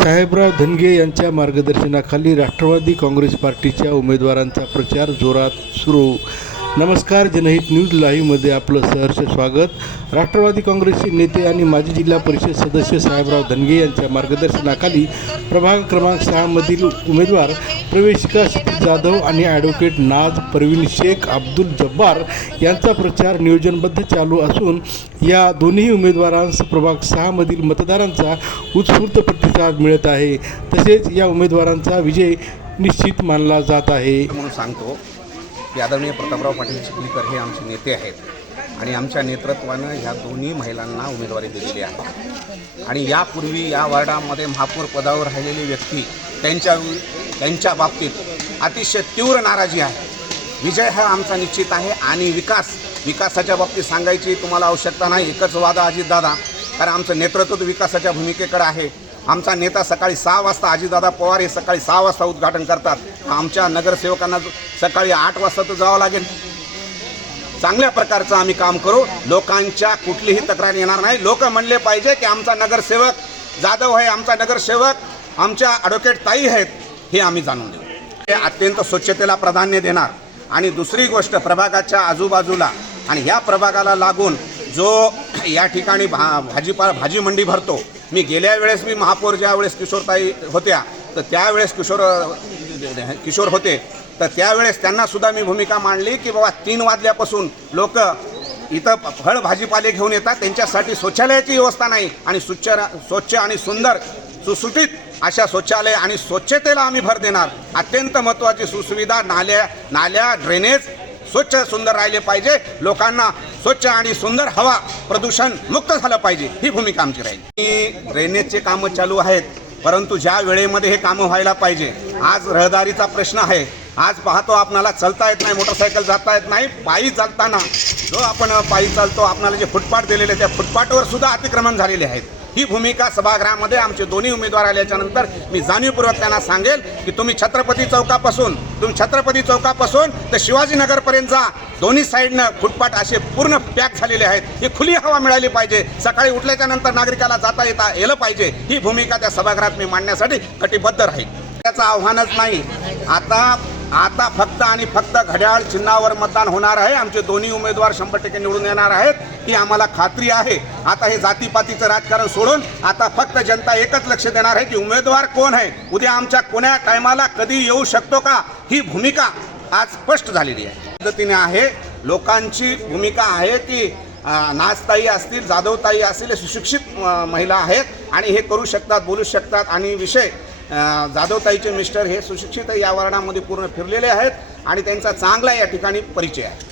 साहेबराव धनगे यांच्या मार्गदर्शनाखाली राष्ट्रवादी काँग्रेस पार्टीच्या उमेदवारांचा प्रचार जोरात सुरू. नमस्कार जनहित न्यूज लाईव्हमध्ये आपलं सहर्ष स्वागत. राष्ट्रवादी काँग्रेसचे नेते आणि माजी जिल्हा परिषद सदस्य साहेबराव धनगे यांच्या मार्गदर्शनाखाली प्रभाग क्रमांक सहामधील उमेदवार प्रवेशिका जाधव आणि ॲडव्होकेट नाज परवीन शेख अब्दुल जब्बार यांचा प्रचार नियोजनबद्ध चालू असून या दोन्ही उमेदवारांस प्रभाग सहामधील मतदारांचा उत्स्फूर्त प्रतिसाद मिळत आहे. तसेच या उमेदवारांचा विजय निश्चित मानला जात आहे. म्हणून सांगतो की आदरणीय प्रतापराव पाटील चिखलीकर हे आमचे नेते आहेत आणि आमच्या नेतृत्वानं ह्या दोन्ही महिलांना उमेदवारी दिलेली आहे. आणि यापूर्वी या वार्डामध्ये महापौर पदावर राहिलेली व्यक्ती त्यांच्या त्यांच्या बाबतीत अतिशय तीव्र नाराजी आहे. विजय हा आमचा निश्चित आहे आणि विकास विकासाच्या बाबतीत सांगायची तुम्हाला आवश्यकता नाही. एकच वादा अजितदादा कारण आमचं नेतृत्व विकासाच्या भूमिकेकडे आहे. आमचा नेता सकाळी सहा वाजता अजितदादा पवार हे सकाळी सहा वाजता उद्घाटन करतात. आमच्या नगरसेवकांना सकाळी आठ वाजता तर जावं लागेल. चांगल्या प्रकारचं आम्ही काम करू. लोकांच्या कुठलीही तक्रार येणार नाही. लोक म्हणले पाहिजे की आमचा नगरसेवक जाधव आहे आमचा नगरसेवक आमच्या ॲडव्होकेट ताई आहेत. हे आम्ही जाणून देऊ हे अत्यंत स्वच्छतेला प्राधान्य देणार. आणि दुसरी गोष्ट प्रभागाच्या आजूबाजूला आणि ह्या प्रभागाला लागून जो या ठिकाणी भा भाजीपा भाजी मंडी भरतो मी गेल्या वेळेस मी महापौर ज्या वेळेस किशोरताई होत्या तर त्यावेळेस किशोर किशोर होते तर त्यावेळेस त्यांनासुद्धा मी भूमिका मांडली की बाबा तीन वाजल्यापासून लोक इथं फळ भाजीपाले घेऊन येतात त्यांच्यासाठी शौचालयाची व्यवस्था नाही आणि स्वच्छ स्वच्छ आणि सुंदर सुसुटीत अशा शौचालय आणि स्वच्छतेला आम्ही भर देणार. अत्यंत महत्त्वाची सुसुविधा नाल्या नाल्या ड्रेनेज स्वच्छ सुंदर राहिले पाहिजे. लोकांना स्वच्छ आणि सुंदर हवा प्रदूषण मुक्त झालं पाहिजे. ही भूमिका आमची राहील. ही ड्रेनेजचे कामं चालू आहेत परंतु ज्या वेळेमध्ये हे कामं व्हायला पाहिजे आज रहदारीचा प्रश्न आहे. आज पाहतो आपणाला चालता येत नाही मोटरसायकल जाता येत नाही पायी चालताना जो आपण पायी चालतो आपणाला जे फुटपाथ दिलेले त्या फुटपाथवर सुद्धा अतिक्रमण झालेले आहेत. ही भूमिका सभागृहामध्ये आमचे दोन्ही उमेदवार आल्याच्यानंतर मी जाणीवपूर्वक त्यांना सांगेल की तुम्ही छत्रपती चौकापासून तुम्ही छत्रपती चौकापासून तर शिवाजीनगरपर्यंत जा. दोन्ही साईडनं फुटपाथ असे पूर्ण पॅक झालेले आहेत. ही खुली हवा मिळाली पाहिजे. सकाळी उठल्याच्या नंतर नागरिकाला जाता येता येलं पाहिजे. ही भूमिका त्या सभागृहात मी मांडण्यासाठी कटिबद्ध राहील त्याचं आव्हानच नाही. आता आता फक्त आणि फक्त घड्याळ चिन्हावर मतदान होणार आहे. आमचे दोन्ही उमेदवार शंभर टक्के निवडून येणार आहेत. ही आम्हाला खात्री आहे. आता हे जातीपातीचं राजकारण सोडून आता फक्त जनता एकच लक्ष देणार आहे की उमेदवार कोण आहे? उद्या आमच्या कोण्या टायमाला कधी येऊ शकतो का? ही भूमिका आज स्पष्ट झालेली आहे. पद्धतीने आहे. लोकांची भूमिका आहे की नाचताई असतील जाधवताई असतील सुशिक्षित महिला आहेत आणि हे करू शकतात बोलू शकतात आणि विषय जाधवताईचे मिस्टर हे सुशिक्षित या वर्णामध्ये पूर्ण फिरलेले आहेत आणि त्यांचा चांगला या ठिकाणी परिचय आहे.